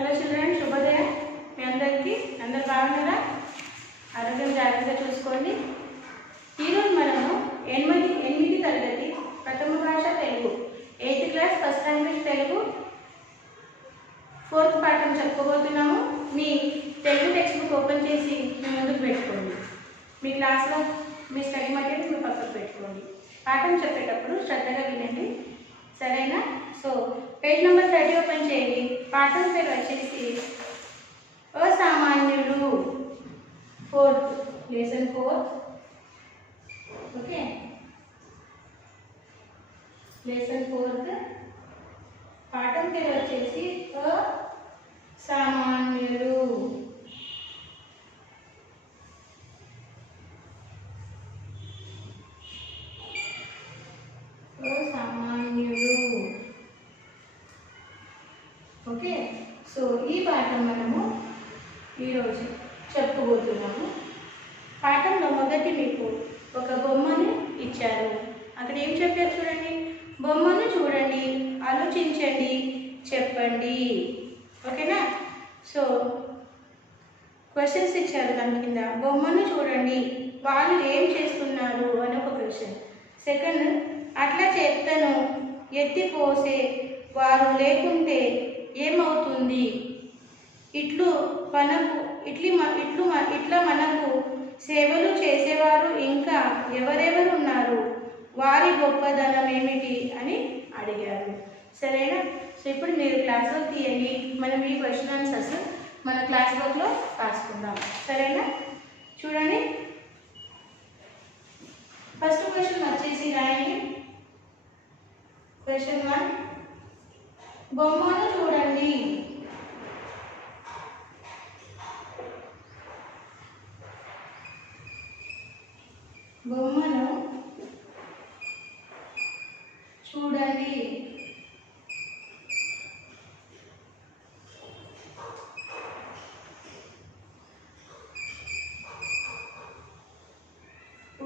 Hello children, శుభోదయం. మీ అందరు బాగున్నారా? ఆరోగ్యం జాగ్రత్తగా చూసుకోండి. ఈరోజు మనము 8వ తరగతి ప్రథమ భాష Telugu 8th class first language Telugu 4th పాఠం చెప్పుకోబోతున్నాము. మీ తెలుగు టెక్స్ట్ బుక్ ఓపెన్ చేసి మీ ముందుకు పెట్టుకోండి. మీ క్లాస్లో మీ స్టడీ మెటీరియల్ మీ పక్కకు పెట్టుకోండి. పాఠం చెప్పేటప్పుడు శ్రద్ధగా వినండి, సరేనా? సో పేజ్ నెంబర్ 30 ఓపెన్ చేయండి. పాఠం పేరు వచ్చేసి అసామాన్యులు, 4th lesson 4. Okay, lesson 4th పాఠం పేరు వచ్చేసి అసామాన్యులు. ఓకే, సో ఈ పాఠం మనము ఈరోజు చెప్పుకోబోతున్నాము. పాఠంలో మొదటి మీకు ఒక బొమ్మను ఇచ్చారు. అక్కడ ఏం చెప్పారు చూడండి. బొమ్మను చూడండి, ఆలోచించండి, చెప్పండి. ఓకేనా? సో క్వశ్చన్స్ ఇచ్చారు దాని కింద. బొమ్మను చూడండి, వాళ్ళు ఏం చేస్తున్నారు అని ఒక క్వశ్చన్. సెకండ్, అట్లా చెత్తను ఎత్తిపోసే వారు లేకుంటే ఏమవుతుంది? ఇట్లా మనకు సేవలు చేసేవారు ఇంకా ఎవరెవరు ఉన్నారు? వారి గొప్పదనం ఏమిటి అని అడిగారు. సరేనా? సో ఇప్పుడు మీరు క్లాస్లో తీయండి. మనం ఈ క్వశ్చన్ ఆన్సర్స్ మన క్లాస్ వర్క్లో రాసుకుందాం. సరేనా? చూడండి, ఫస్ట్ క్వశ్చన్ వచ్చేసి రాయండి. క్వశ్చన్ 1, బొమ్మను చూడండి. బొమ్మను చూడండి.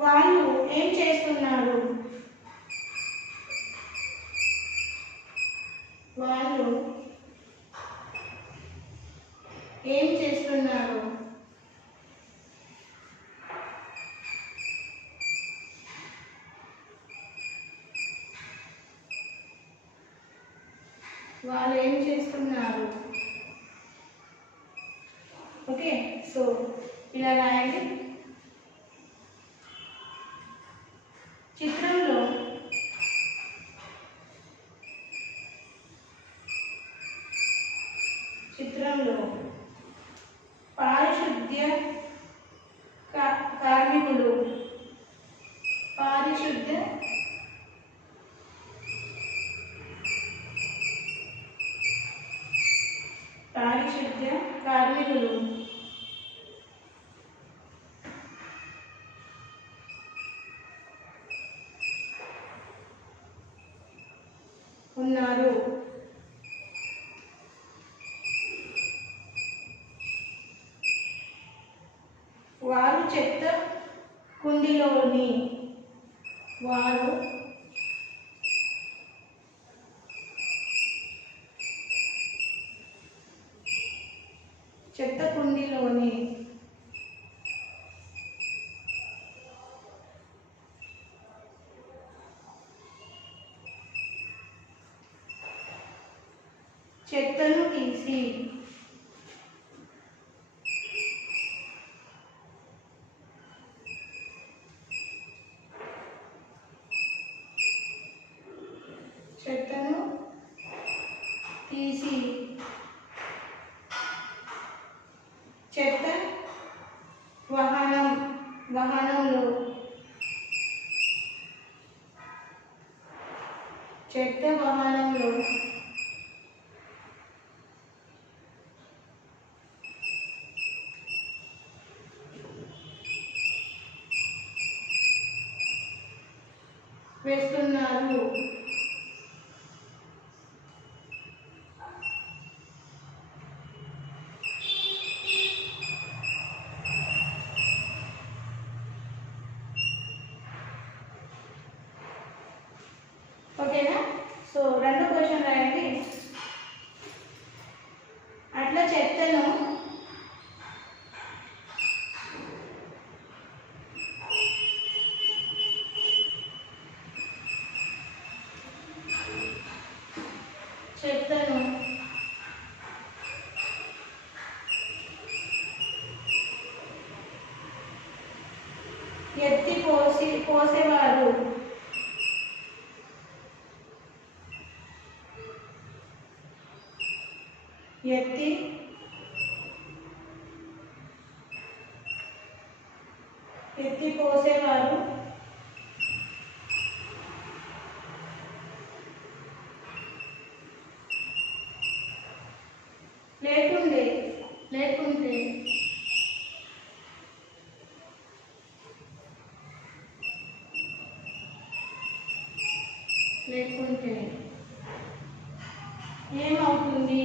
వాళ్ళు ఏం చేస్తున్నారు? వాళ్ళు ఏం చేస్తున్నారు? వాళ్ళు ఏం చేస్తున్నారు? ఓకే, సో ఇలా రాయండి. చిత్రంలో పారిశుద్ధ్య కార్మికులు ఉన్నారు. వారు చెత్త కుండీలోని చెత్తను తీసి చెత్త వాహనంలో వేస్తున్నారు. ఓకేనా? సో రెండో క్వశ్చన్ రాయండి. అట్లా చెత్తను ఎత్తి పోసేవారు ఎత్తి పోసేవారు లేకుంటే ఏమవుతుంది?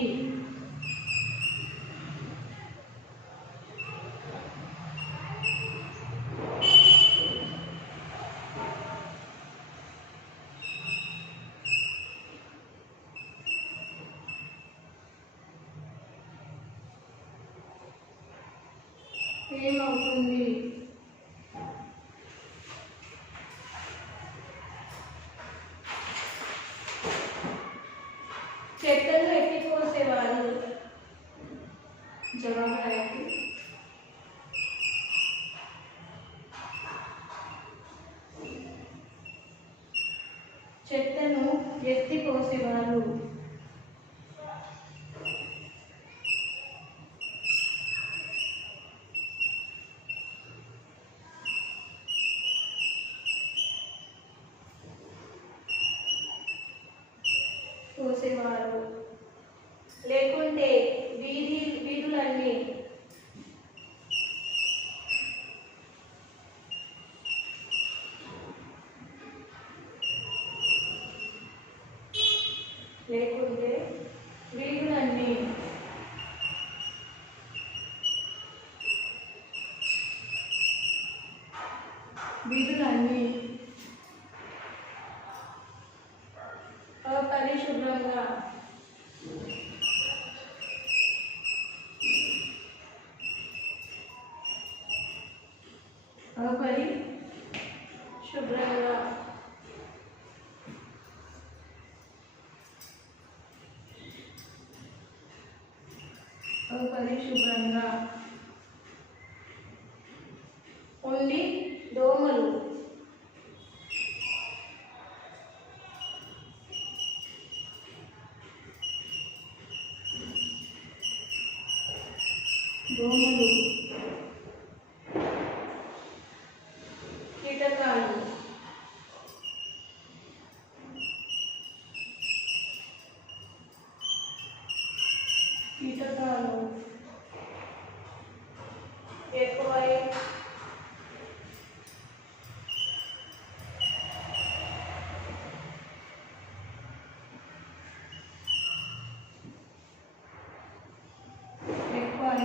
ఏమవుతుంది? చెత్తను ఎత్తిపోసేవారు. జవాబు రాయండి. చెత్తను ఎత్తిపోసేవారు. పోసేవారు లేకుంటే వీధులన్నీ లేకుంటే వీధులన్నీ అపరిశుభ్రంగా అపరిశుభ్రంగా ఉండి దోమలు కీటకాలు ఎక్కువై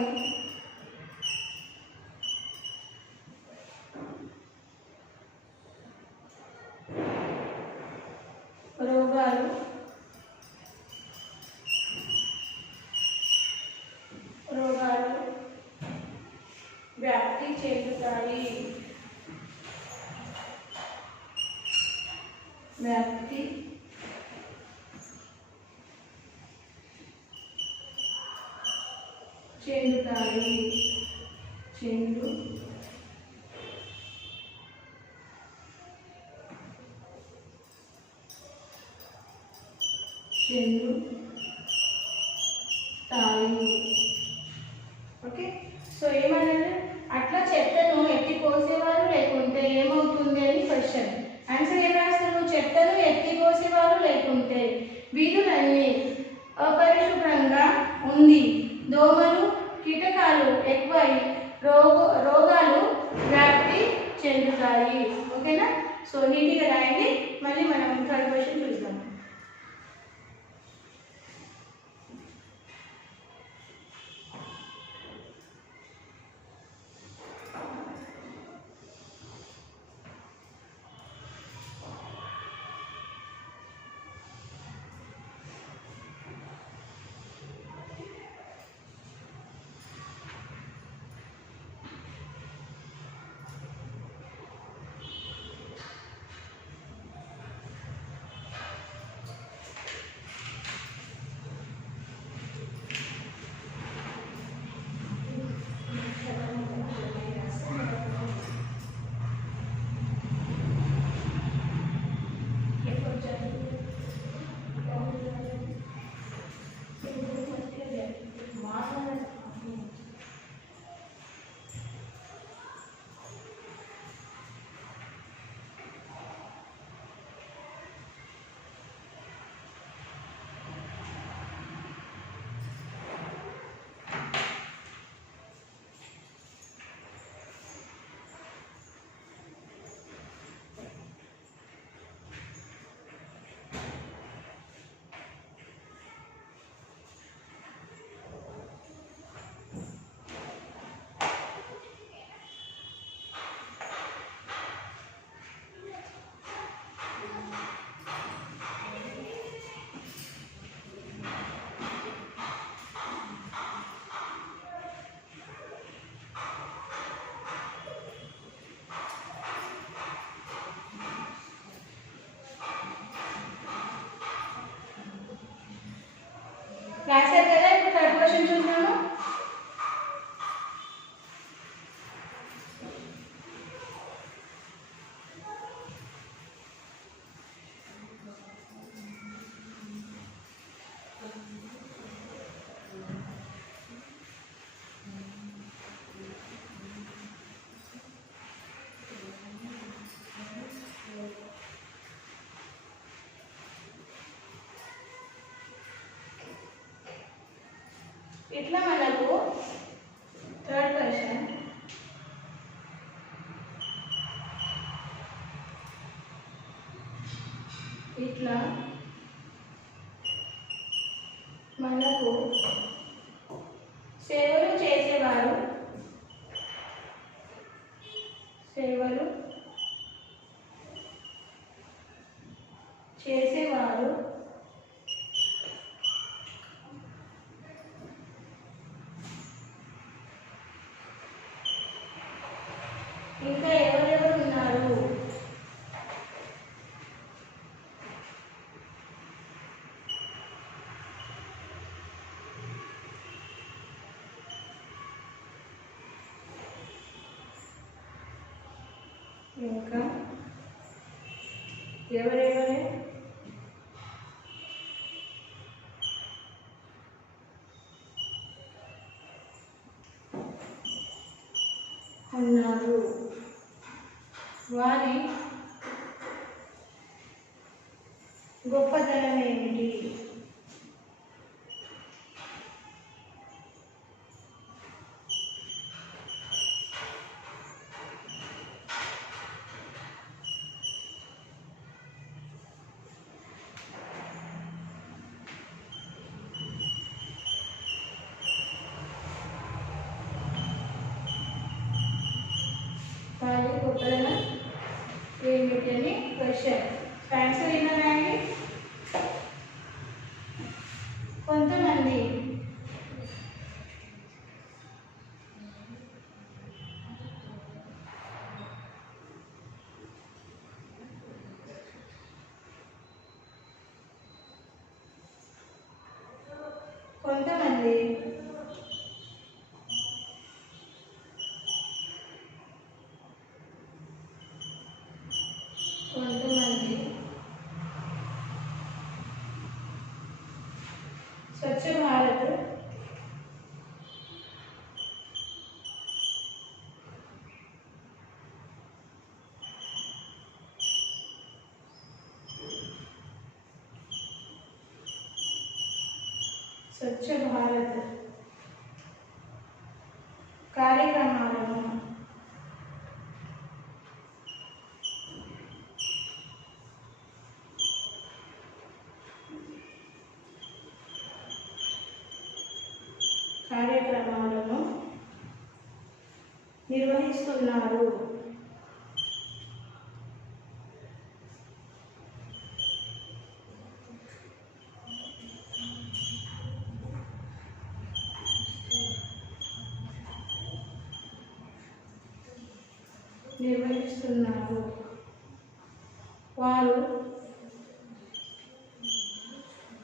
రోగాలు వ్యాప్తి చెందుతాయి. ఓకే, సో ఏమన్నారు? అట్లా చెత్తను ఎత్తిపోసేవారు లేకుంటే ఏమవుతుంది అని క్వశ్చన్. ఆన్సర్ ఏం రాస్తారు? చెత్తను ఎత్తిపోసేవారు లేకుంటే వీధులన్నీ అపరిశుభ్రంగా ఉంది, దోమలు కీటకాలు ఎక్కువై రోగాలు వ్యాప్తి చెందుతాయి. ఓకేనా? సో నీట్గా రాయండి. మళ్ళీ మనం థర్డ్ క్వశ్చన్ చూద్దాం. ఇట్లా మనకు థర్డ్ క్వశ్చన్ ఇట్లా మనకు సేవలు చేసేవారు ఇంకా ఎవరెవరు ఉన్నారు? ఇంకా ఎవరెవరే ఉన్నారు? వారి గొప్పతనం ఏమిటి? వారి గొప్పతనం ఏమిటి అని క్వశ్చన్. ఆన్సర్ ఏంటండి? కొంతమంది స్వచ్ఛ భారత్ కార్యక్రమాలను నిర్వహిస్తున్నారు.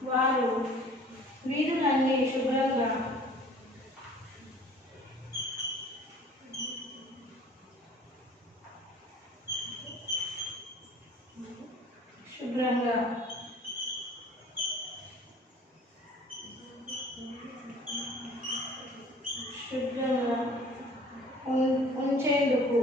వారు వీధులన్నీ శుభ్రంగా ఉంచేందుకు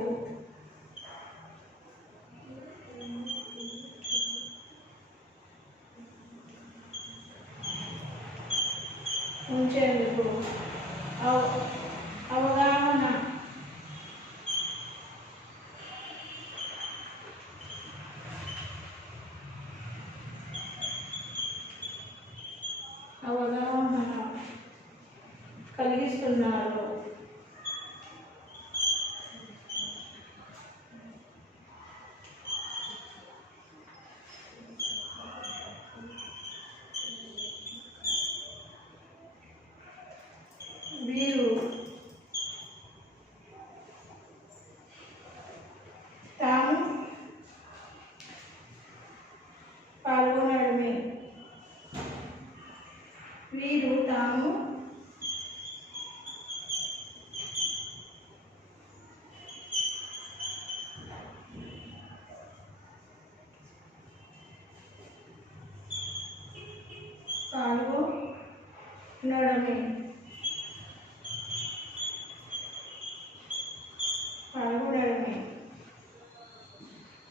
అవగాహన కలిగిస్తున్నారు. వీరు తాము పాల్గొనడమే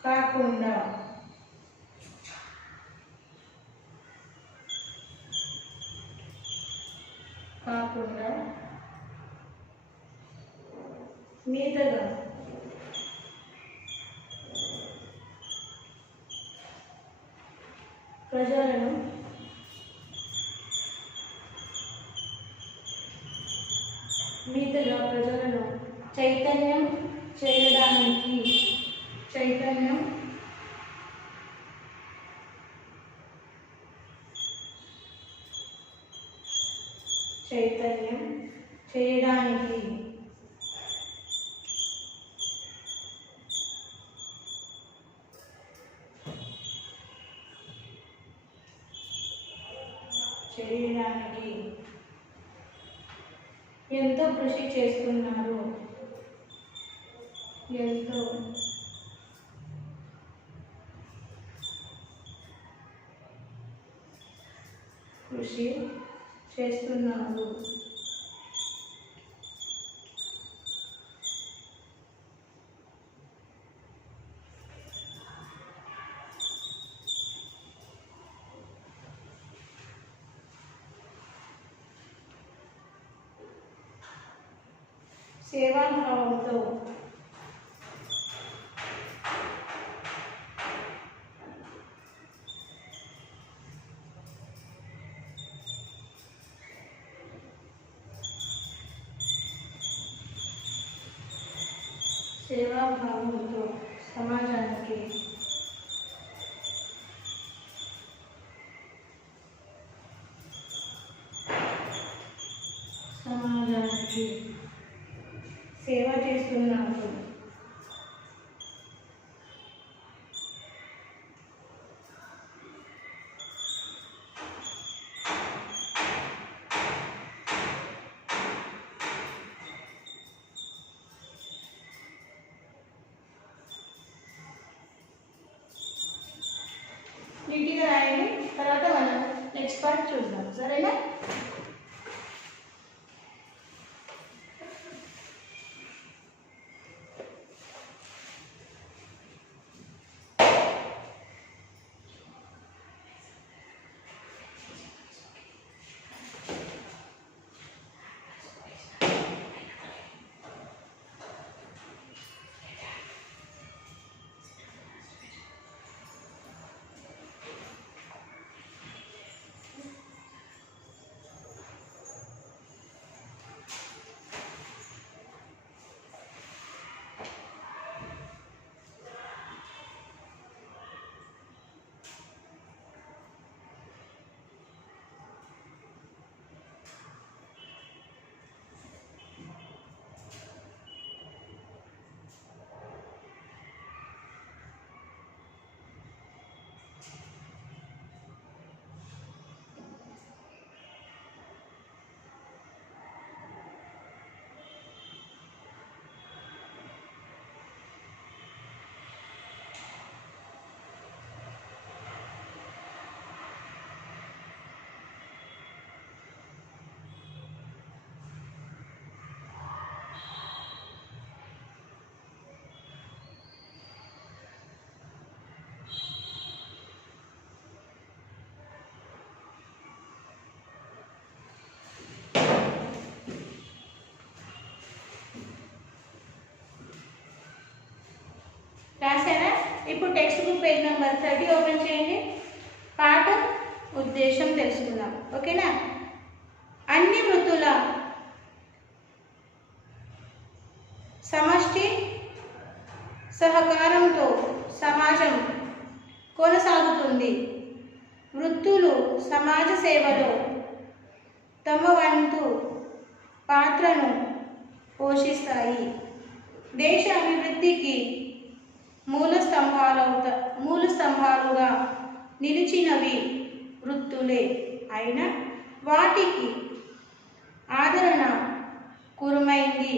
కాకుండా కాకుండా మీదగా ప్రజలను చైతన్యం చేయడానికి ఎంతో కృషి చేస్తున్నారు. సేవాభావంతో సమాజానికి సేవ చేస్తున్నారు. నీట్గా రాయండి. తర్వాత మనం నెక్స్ట్ పార్ట్ చూద్దాం. సరేనా? రాశారా? ఇప్పుడు text book page number 30 open చేయండి. పాఠం ఉద్దేశం తెలుసుకుందాం. ఓకేనా? అన్ని వృత్తుల సమష్టి సహకారంతో సమాజం కొనసాగుతుంది. వృత్తులు సమాజ సేవలో తమ వంతు పాత్రను పోషిస్తాయి. దేశ అభివృద్ధికి మూల స్తంభాలుగా నిలిచినవి వృత్తులే అయినా వాటికి ఆదరణ కురుమైంది.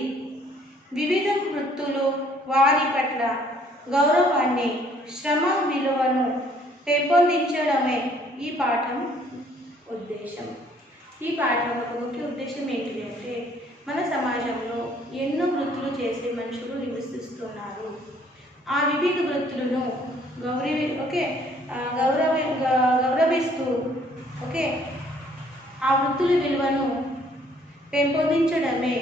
వివిధ వృత్తులు వారి పట్ల గౌరవాన్ని, శ్రమ విలువను పెంపొందించడమే ఈ పాఠం ఉద్దేశం. ఈ పాఠం ఒక ముఖ్య ఉద్దేశం ఏంటి అంటే, మన సమాజంలో ఎన్నో వృత్తులు చేసే మనుషులు నివసిస్తున్నారు. ఆ వివిధ వృత్తులను గౌరవిస్తూ ఆ వృత్తుల విలువను పెంపొందించడమే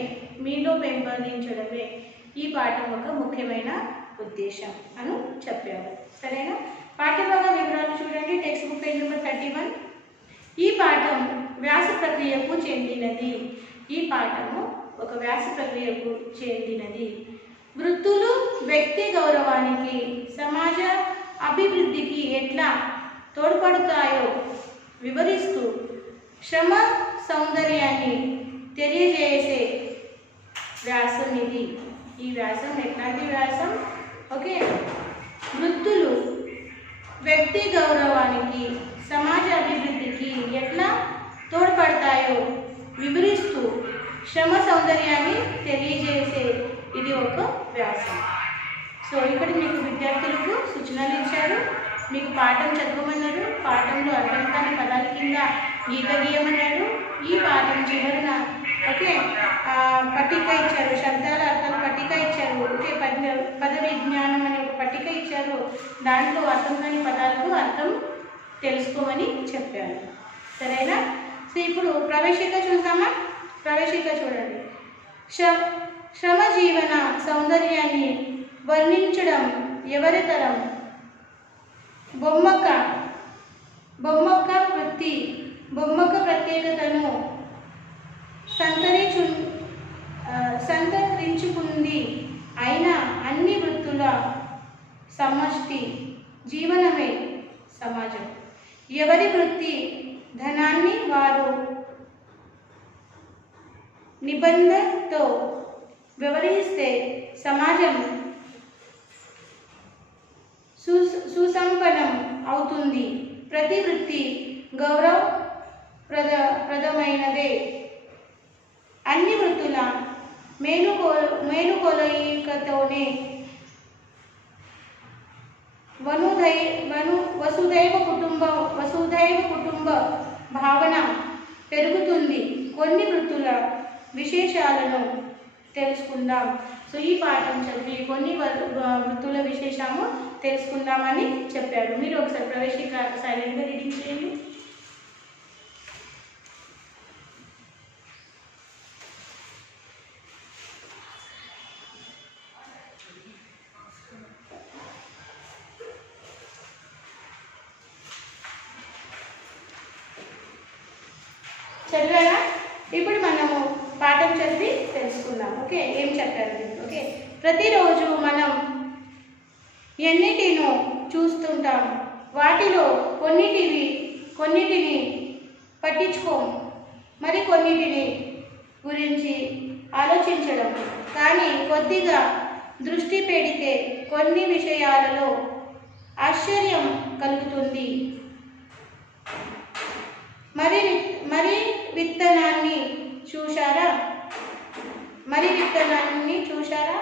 మీలో పెంపొందించడమే ఈ పాఠం ఒక ముఖ్యమైన ఉద్దేశం అని చెప్పారు. సరేనా? పాఠ్యభాగ వివరాలు చూడండి. Text book page number 31. ఈ పాఠం వ్యాస ప్రక్రియకు చెందినది. ఈ పాఠము ఒక వ్యాస ప్రక్రియకు చెందినది. వృత్తులు వ్యక్తి గౌరవానికి, సమాజ అభివృద్ధికి ఎట్లా తోడ్పడతాయో వివరిస్తూ శ్రమ సౌందర్యాన్ని తెలియజేసే వ్యాసం ఇది. ఈ వ్యాసం ఎట్లాంటి వ్యాసం? ఓకే. వృత్తులు వ్యక్తి గౌరవానికి, సమాజ అభివృద్ధికి ఎట్లా తోడ్పడతాయో వివరిస్తూ శ్రమ సౌందర్యాన్ని తెలియజేసే ఇది ఒక వ్యాసం. సో ఇక్కడ మీకు విద్యార్థులకు సూచనలు ఇచ్చారు. మీకు పాఠం చదవమన్నారు. పాఠంలో అర్థం కాని పదాల కింద గీత గీయమన్నాడు. ఈ పాఠం చివరన ఓకే పట్టిక ఇచ్చారు. శబ్దాల అర్థాలు పట్టిక ఇచ్చారు. ఓకే పద విజ్ఞానం అనే ఒక పట్టిక ఇచ్చారు. దాంట్లో అర్థం కాని పదాలకు అర్థం తెలుసుకోమని చెప్పారు. సరేనా? సో ఇప్పుడు ప్రవేశిక చూసామా? ప్రవేశిక చూడండి. శ్రమ జీవన సౌందర్యాన్ని వర్ణించడం ఎవరి తరం? బొమ్మక వృత్తి బొమ్మక ప్రత్యేకతను సంతరించుకుంది. అయినా అన్ని వృత్తుల సమష్టి జీవనమే సమాజం. ఎవరి వృత్తి ధనాన్ని వారు నిబంధనతో వ్యవహరిస్తే సమాజం సుసంపన్నం అవుతుంది. ప్రతి వృత్తి గౌరవప్రదమైనదే. అన్ని వృత్తుల మేలుకొలయికతోనే వసుదైవ కుటుంబ భావన పెరుగుతుంది. కొన్ని వృత్తుల విశేషాలను తెలుసుకుందాం. సో ఈ పాఠం చదివి కొన్ని వృత్తుల విశేషము తెలుసుకుందామని చెప్పాడు. మీరు ఒకసారి ప్రవేశిక సైలెంట్గా రీడింగ్ చేయండి. చదివారా? ఇప్పుడు మనము పాఠం చదివి తెలుసుకుందాం. ఓకే ఏం చెప్పారు? ఓకే ప్రతిరోజు మనం ఎన్నిటినో చూస్తుంటాం. వాటిలో కొన్నిటిని పట్టించుకోం. మరి కొన్నిటిని గురించి ఆలోచించడం. కానీ కొద్దిగా దృష్టి పెడితే కొన్ని విషయాలలో ఆశ్చర్యం కలుగుతుంది. మరి విత్తనాన్ని చూశారా?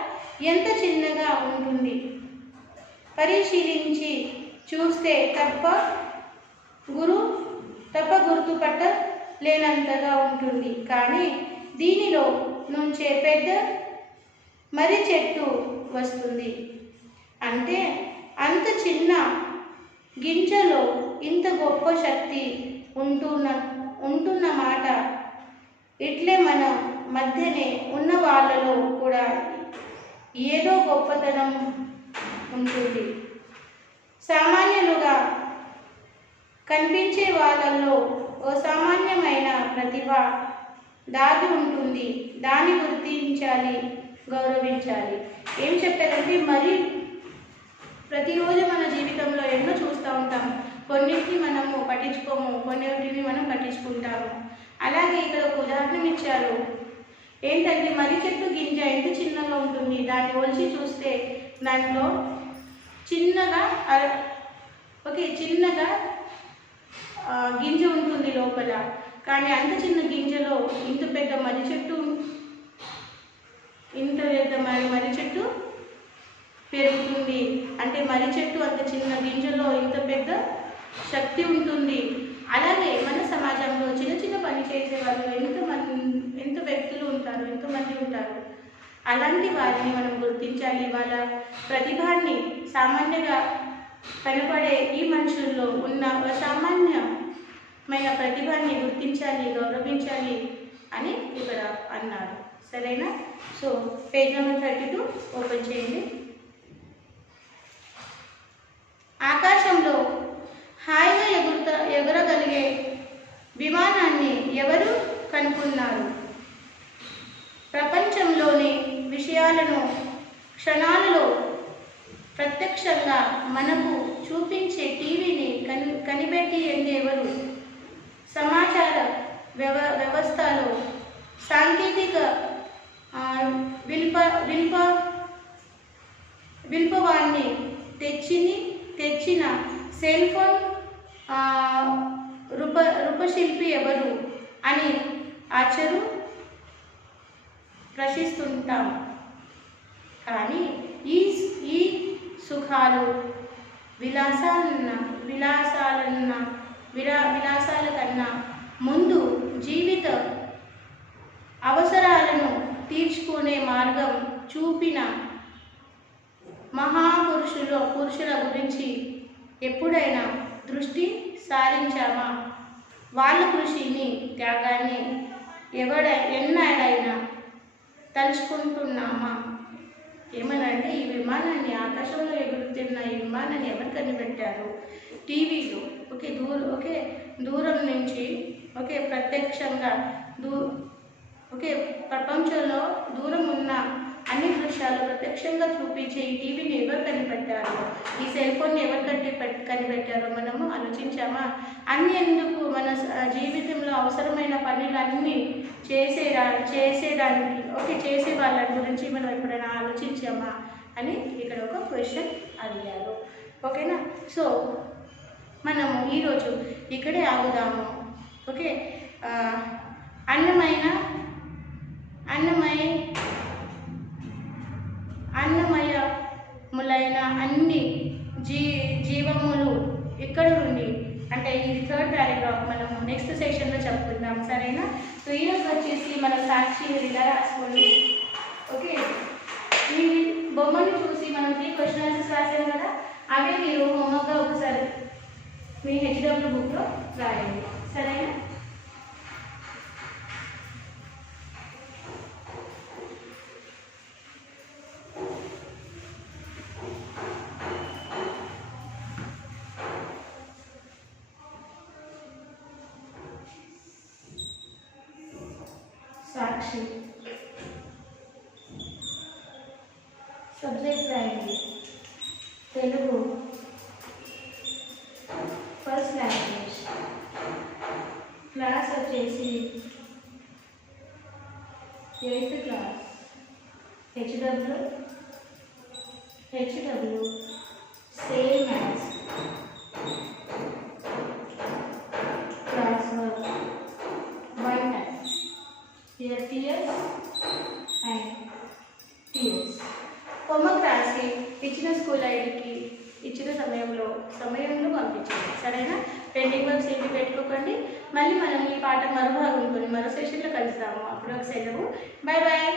ఎంత చిన్నగా ఉంటుంది. పరిశీలించి చూస్తే తప్ప గుర్తుపట్టలేనంతగా ఉంటుంది. కానీ దీనిలో నుంచే పెద్ద మర్రి చెట్టు వస్తుంది. అంటే అంత చిన్న గింజలో ఇంత గొప్ప శక్తి ఉంటున్న మాట. ఇట్లే మన మధ్యనే ఉన్న వాళ్ళలో కూడా ఏదో గొప్పతనం ఉంటుంది. సామాన్యులుగా కనిపించే వాళ్ళల్లో ఓ సామాన్యమైన ప్రతిభ దాగి ఉంటుంది. దాన్ని గుర్తించాలి, గౌరవించాలి. ఏం చెప్పారంటే మరి ప్రతిరోజు మన జీవితంలో ఎన్నో చూస్తూ ఉంటాం. కొన్నిటిని మనము పట్టించుకోము, కొన్నిటిని మనం పట్టించుకుంటాము. అలాగే ఇక్కడ ఒక ఉదాహరణ ఇచ్చారు. ఏంటంటే మర్రి చెట్టు గింజ ఎంత చిన్నగా ఉంటుంది. దాన్ని ఒలిచి చూస్తే దాంట్లో చిన్నగా గింజ ఉంటుంది లోపల. కానీ అంత చిన్న గింజలో ఇంత పెద్ద మర్రి చెట్టు పెరుగుతుంది. అంటే మర్రి చెట్టు అంత చిన్న గింజలో ఇంత పెద్ద శక్తి ఉంటుంది. అలాగే మన సమాజంలో చిన్న చిన్న పని చేసే వాళ్ళు ఎంత వ్యక్తులు ఉంటారు, ఎంతోమంది ఉంటారు. అలాంటి వారిని మనం గుర్తించాలి. వాళ్ళ ప్రతిభాన్ని సామాన్యంగా కనపడే ఈ మనుషుల్లో ఉన్న సామాన్యమైన ప్రతిభాన్ని గుర్తించాలి, గౌరవించాలి. అని ఇక్కడ అన్నారు. సరేనా? సో పేజ్ నెంబర్ 32 ఓపెన్ చేయండి. ఆకాశంలో హాయిగా ఎగరగలిగే విమానాన్ని ఎవరు కనుక్కున్నారు? ప్రపంచంలోని విషయాలను క్షణాలలో ప్రత్యక్షంగా మనకు చూపించే టీవీని కనిపెట్టింది ఎవరు? సమాచార వ్యవస్థలో సాంకేతిక విల్పవాన్ని తెచ్చిన సెల్ ఫోన్ రూపశిల్పి ఎవరు అని ప్రశ్నిస్తుంటాం. కానీ ఈ సుఖాలు విలాసాల కన్నా ముందు జీవిత అవసరాలను తీర్చుకునే మార్గం చూపిన పురుషుల గురించి ఎప్పుడైనా దృష్టి సారించామా? వాళ్ళ కృషిని, త్యాగాన్ని ఎన్నడైనా తలుచుకుంటున్నామా? ఏమనంటే ఈ విమానాన్ని, ఆకాశంలో ఎగురుతున్న ఈ విమానాన్ని ఎవరు కనిపెట్టారు? టీవీలో దూరం నుంచి ప్రత్యక్షంగా ప్రపంచంలో దూరం ఉన్న అన్ని దృశ్యాలు ప్రత్యక్షంగా చూపించే ఈ టీవీని ఎవరు కనిపెట్టారు? ఈ సెల్ ఫోన్ని ఎవరు కనిపెట్టారో మనము ఆలోచించామా? అన్ని ఎందుకు మన జీవితంలో అవసరమైన పనులన్నీ చేసేదానికి చేసే వాళ్ళ గురించి మనం ఎప్పుడైనా ఆలోచించామా అని ఇక్కడ ఒక క్వశ్చన్ అడిగారు. ఓకేనా? సో మనము ఈరోజు ఇక్కడే ఆగుదాము. ఓకే, అన్నమయములైన అన్ని జీవములు ఇక్కడ నుండి, అంటే ఇది 3rd పారాగ్రాఫ్ మనము నెక్స్ట్ సెషన్లో చెప్పుకుందాం. సరేనా? సో ఈరోజు వచ్చేసి మన సాక్షి ఇలా రాసుకోండి. ఓకే, ఈ బొమ్మని చూసి మనం 3 క్వశ్చన్ ఆన్సర్స్ రాసాం కదా, అవే మీరు హోంవర్క్గా ఒకసారి మీ HW బుక్లో రాయండి. సరేనా? సాక్షి సబ్జెక్ట్ రాయండి. Telugu first language. క్లాస్ వచ్చేసి 8th class. HW same as class work 1 time. Here TS and TS. Homework రాసి ఇచ్చిన స్కూల్ ఐడికి ఇచ్చిన సమయంలో పంపించండి. సరేనా? పెండింగ్ వర్క్స్ ఏంటి పెట్టుకోకండి. మళ్ళీ మనం ఈ పాఠం మరో సెషన్లో కలుస్తాము. అప్పుడు ఒక సెలవు. Bye bye.